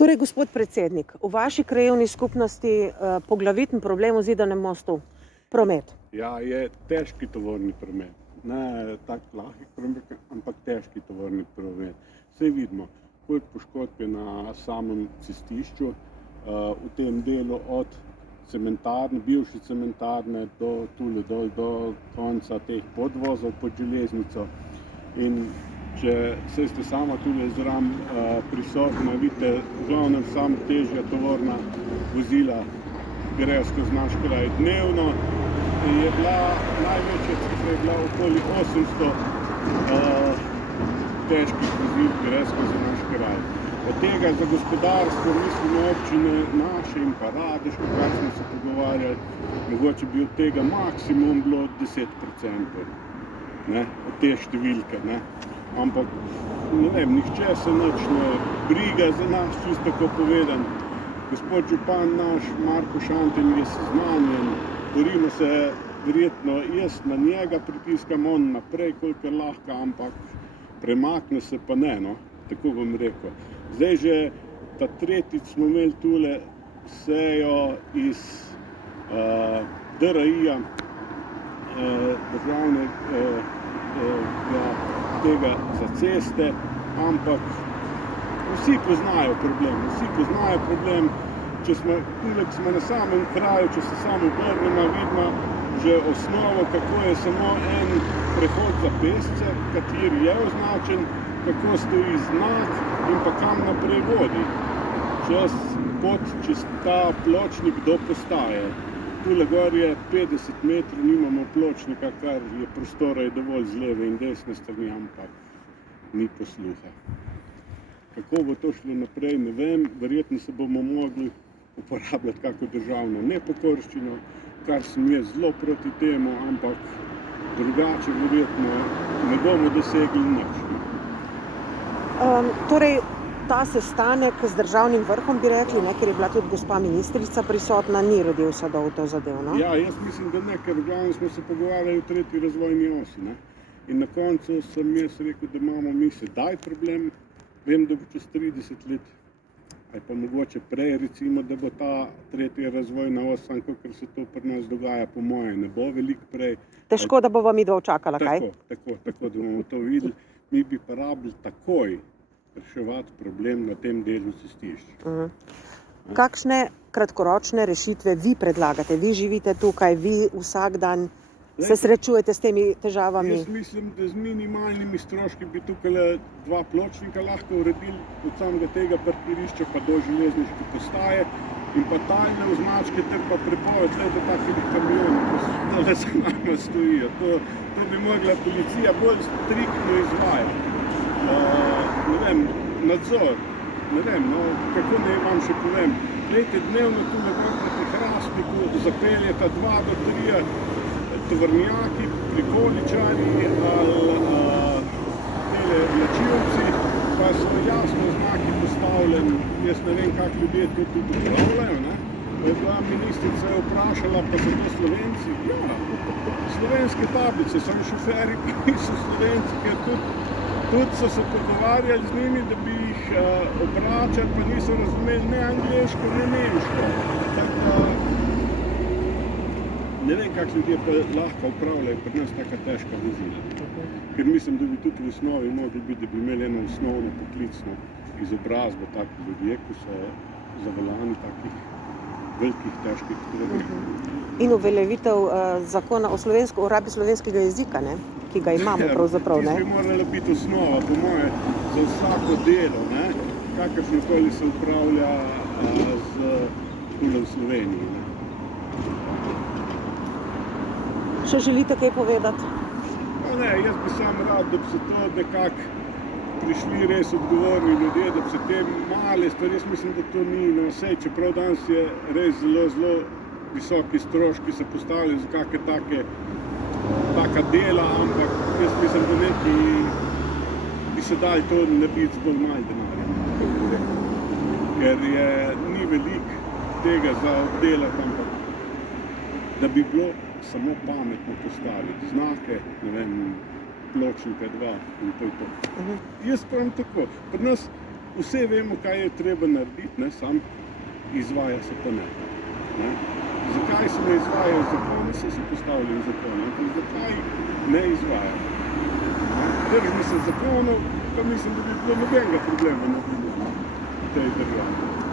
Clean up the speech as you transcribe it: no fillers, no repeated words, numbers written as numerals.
Torej, gospod predsednik, v vaši krajevni skupnosti poglaviten problem v Zidanem mostu promet. Ja, je težki tovorni promet. Ne tak lahki promet, ampak težki tovorni promet. Saj vidimo, koliko poškodb je na samem cestišču, v tem delu od cementarne, bivše cementarne do tule dol, do konca teh podvozov pod železnico. In če ste sama tule zraven prisotna, vidite, v glavnem sam težja tovorna vozila grejo skozi naš kraj dnevno. Je bila največja cifra, je bila okoli 800 težkih vozil gre skozi naš kraj. Od tega za gospodarstvo, mislimo občine naše in pa Radeško, kar smo se pogovarjali, mogoče bi od tega maksimum bilo 10%, ne, od te številke, ne. Ampak, ne vem, nihče se nič ne briga za nas, čisto tako povedan. Gospod župan naš, Marko Šanten, je seznanjen, borimo se verjetno, jaz na njega pritiskam, on naprej, kolikor lahko, ampak premakne se pa ne, no, tako bom rekel. Zdaj že ta tretjič smo imeli tule sejo iz DRI-ja, državnega tega za ceste, ampak vsi poznajo problem, če smo na samem kraju, če se samo obrnemo, vidimo že osnovo, kako je samo en prehod za pešce, kateri je označen, kako stoji znak in pa kam naprej vodi. Čez ta pločnik do postaje. Tule gor je 50 metrov, nimamo pločnika, kar je prostora je dovolj z leve in desne strani, ampak ni posluha. Kako bo to šlo naprej, ne vem, verjetno se bomo mogli uporabljati kako državno nepokorščino, kar sem jaz zelo proti temu, ampak drugače verjetno ne bomo dosegli nič. Torej, ta sestanek z državnim vrhom, bi rekli, ne, ker je bila tudi gospa ministrica prisotna, ni rodil sadov to zadev, no? Ja, jaz mislim, da ne, ker v glavnem smo se pogovarjali o tretji razvojni osi, ne. In na koncu sem jaz rekel, da imamo mi sedaj problem, vem, da bo čez 30 let, ali pa mogoče prej, recimo, da bo ta tretja razvojna os, kakor se to pri nas dogaja, po moje, ne bo veliko prej. Težko, da bova midva čakala, kaj? Tako, da bomo to videli. Mi bi pa rabili takoj reševati problem na tem delu cestišča. Kakšne kratkoročne rešitve vi predlagate? Vi živite tukaj, vi vsak dan se srečujete s temi težavami? Jaz mislim, da z minimalnimi stroški bi tukaj 2 pločnika lahko uredili od samega tega parkirišča pa do železniške postaje in pa talne označke ter pa prepoved do takih kamionov, ki se nama stojijo. To bi mogla policija bolj striktno izvajati. Ne vem, nadzor, ne vem, no, kako naj vam še povem. Glejte, dnevno tule proti Hrastniku zapeljeta 2 do 3 tovornjaki, prikoličarji ali tele vlačilci, pa so jasno znaki postavljeni. Jaz ne vem, kak ljudje to tudi upravljajo, ne. Bila ministrica je vprašala, pa so to Slovenci? Ja, slovenske tablice, samo šoferji, ki niso Slovenci, ker tudi so se pogovarjali z njimi, da bi jih obračali, pa niso razumeli ne angleško, ne nemško. Tako, ne vem, kak ljudje pa lahko upravljajo pri nas taka težka vozila. Ker mislim, da bi tudi v osnovi mogli biti, da bi imeli eno osnovno poklicno izobrazbo takih ljudje, ki so za volani takih velikih, težkih tovornjakov. In uveljavitev zakona o rabi slovenskega jezika, ne? Ki ga imamo pravzaprav, ne? Tisto bi morala biti osnova, po moje, za vsako delo, ne? Kakršnokoli se upravlja tule v Sloveniji, ne? Še želite kaj povedati? Ne, jaz bi sam rad, da bi se to nekako prišli res odgovorni ljudje, da bi se te male stvari, jaz mislim, da to ni na vse, čeprav danes je res zelo visoki stroški se postavljajo za kakšne taka dela, ampak jaz mislim, da neki bi se dali to narediti z bolj malo denarja. Ker ni veliko tega za obdelati, ampak da bi bilo samo pametno postaviti znake, ne vem, pločnika 2 in to je to. Jaz pravim tako, pri nas vse vemo, kaj je treba narediti, ne, sam izvaja se pa ne. Zakaj se ne izvajajo zakone? Vse so postavljeni zakone, ampak zakaj ne izvajajo? Držimo se zakonov, pa mislim, da bi bilo nobenega problema na tej državi.